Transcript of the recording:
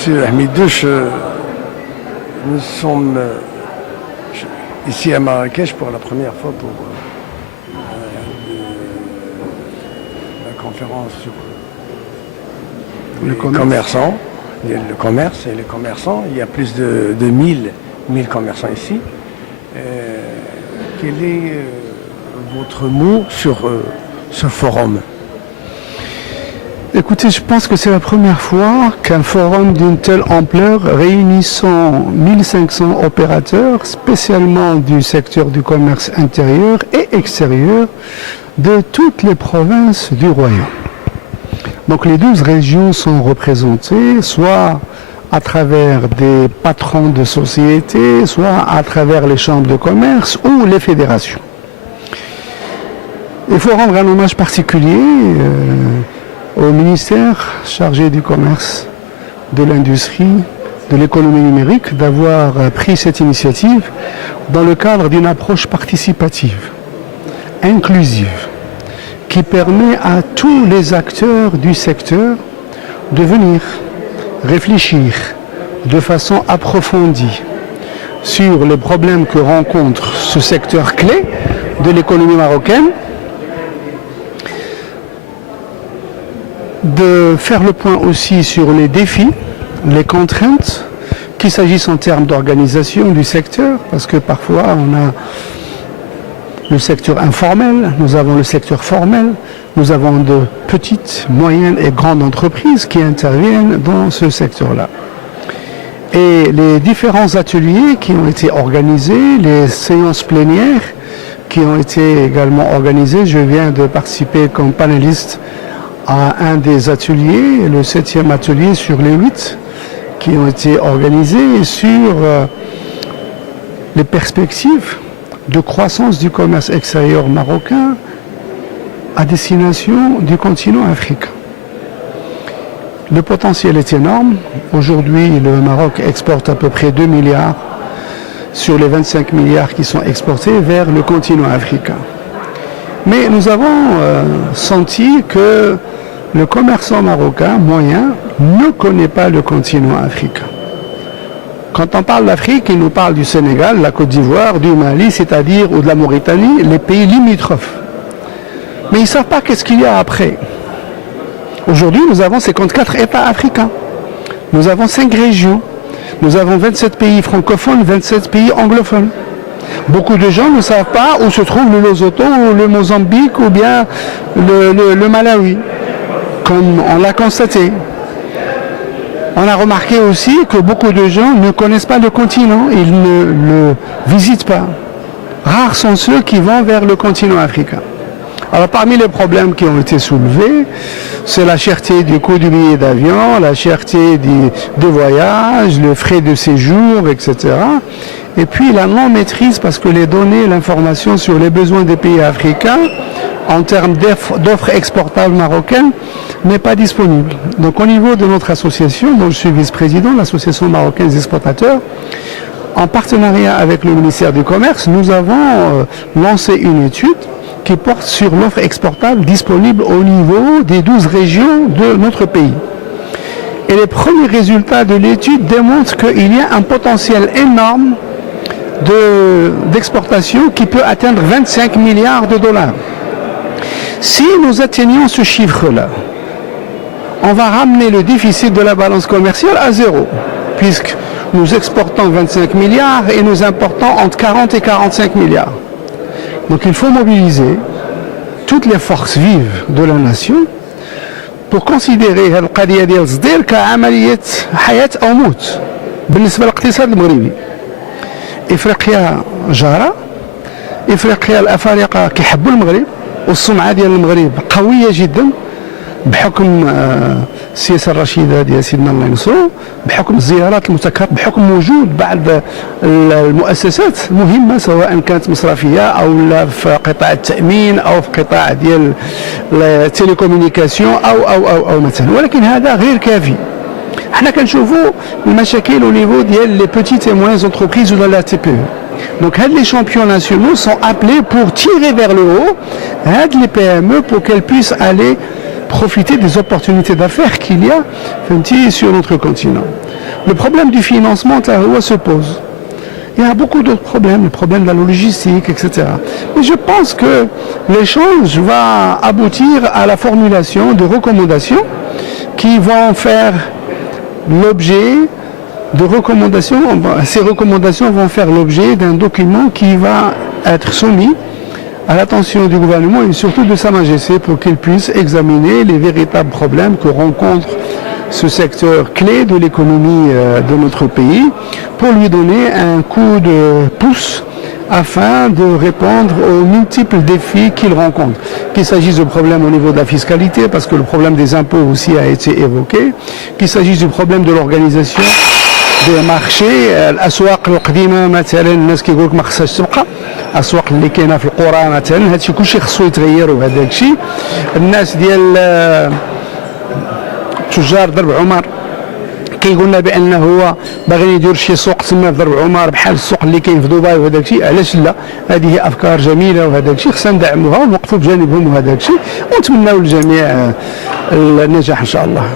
Monsieur Hamidouche, nous sommes ici à Marrakech pour la première fois pour la conférence sur les commerçants, le commerce et les commerçants. Il y a plus de 1000 commerçants ici. Quel est votre mot sur ce forum? Écoutez, je pense que c'est la première fois qu'un forum d'une telle ampleur réunissant 1500 opérateurs, spécialement du secteur du commerce intérieur et extérieur, de toutes les provinces du royaume. Donc les 12 régions sont représentées, soit à travers des patrons de sociétés, soit à travers les chambres de commerce ou les fédérations. Il faut rendre un hommage particulier au ministère chargé du commerce, de l'industrie, de l'économie numérique, d'avoir pris cette initiative dans le cadre d'une approche participative, inclusive, qui permet à tous les acteurs du secteur de venir réfléchir de façon approfondie sur les problèmes que rencontre ce secteur clé de l'économie marocaine, de faire le point aussi sur les défis, les contraintes, qu'il s'agisse en termes d'organisation du secteur, parce que parfois on a le secteur informel, nous avons le secteur formel, nous avons de petites, moyennes et grandes entreprises qui interviennent dans ce secteur-là. Et les différents ateliers qui ont été organisés, les séances plénières qui ont été également organisées, je viens de participer comme panéliste à un des ateliers, le 7e atelier sur les 8 qui ont été organisés sur les perspectives de croissance du commerce extérieur marocain à destination du continent africain. Le potentiel est énorme. Aujourd'hui, le Maroc exporte à peu près 2 milliards sur les 25 milliards qui sont exportés vers le continent africain. Mais nous avons senti que le commerçant marocain moyen ne connaît pas le continent africain. Quand on parle d'Afrique, il nous parle du Sénégal, la Côte d'Ivoire, du Mali, c'est-à-dire, ou de la Mauritanie, les pays limitrophes. Mais ils ne savent pas qu'est-ce qu'il y a après. Aujourd'hui, nous avons 54 États africains. Nous avons 5 régions. Nous avons 27 pays francophones, 27 pays anglophones. Beaucoup de gens ne savent pas où se trouve le Lesotho, ou le Mozambique, ou bien le Malawi, comme on l'a constaté. On a remarqué aussi que beaucoup de gens ne connaissent pas le continent, ils ne le visitent pas. Rares sont ceux qui vont vers le continent africain. Alors parmi les problèmes qui ont été soulevés, c'est la cherté du coût du billet d'avion, la cherté des voyages, le frais de séjour, etc. Et puis la non-maîtrise parce que les données, l'information sur les besoins des pays africains en termes d'offres exportables marocaines n'est pas disponible. Donc au niveau de notre association, dont je suis vice-président, l'association marocaine des exportateurs, en partenariat avec le ministère du Commerce, nous avons lancé une étude qui porte sur l'offre exportable disponible au niveau des 12 régions de notre pays. Et les premiers résultats de l'étude démontrent qu'il y a un potentiel énorme d'exportation qui peut atteindre 25 milliards de dollars. Si nous atteignons ce chiffre-là, on va ramener le déficit de la balance commerciale à zéro, puisque nous exportons 25 milliards et nous importons entre 40 et 45 milliards. Donc il faut mobiliser toutes les forces vives de la nation pour considérer هذه القضية ديال الصدير كعملية حياة أو موت بالنسبة للاقتصاد المغربي. إفريقيا جارة، إفريقيا الأفارقة كيحبوا المغرب والسمعة ديال المغرب قوية جدا بحكم السياسة الرشيدة ديال سيدنا الله ينصرو، بحكم الزيارات المتكررة، بحكم وجود بعض المؤسسات المهمة سواء كانت مصرفية أو في قطاع التأمين أو في قطاع ديال التليكومونيكاسيون أو مثلا، ولكن هذا غير كافي. احنا كنشوفوا المشاكل au niveau ديال les petites et moyennes entreprises ou de la TPE. Donc les champions nationaux sont appelés pour tirer vers le haut les PME pour qu'elles puissent aller profiter des opportunités d'affaires qu'il y a sur notre continent. Le problème du financement se pose. Il y a beaucoup d'autres problèmes, le problème de la logistique, etc. Mais je pense que l'échange va aboutir à la formulation de recommandations qui vont faire l'objet de recommandations. Ces recommandations vont faire l'objet d'un document qui va être soumis à l'attention du gouvernement et surtout de Sa Majesté pour qu'il puisse examiner les véritables problèmes que rencontre ce secteur clé de l'économie de notre pays pour lui donner un coup de pouce afin de répondre aux multiples défis qu'il rencontre. Qu'il s'agisse de problèmes au niveau de la fiscalité, parce que le problème des impôts aussi a été évoqué, qu'il s'agisse du problème de l'organisation des marchés, الاسواق القديمه مثلا الناس كيقول لك ما خصهاش تبقى الاسواق اللي كاينه في القرى مثلا هادشي كلشي خصو يتغير وهذا الشيء الناس ديال تجار درب عمر كيقولنا بان هو باغي يدير شي سوق تما في درب عمر بحال السوق اللي كاين في دبي وهذا الشيء علاش لا هذه افكار جميله وهذا الشيء خصنا ندعموها ونوقفوا بجانبهم وهذا الشيء ونتمناو للجميع النجاح ان شاء الله.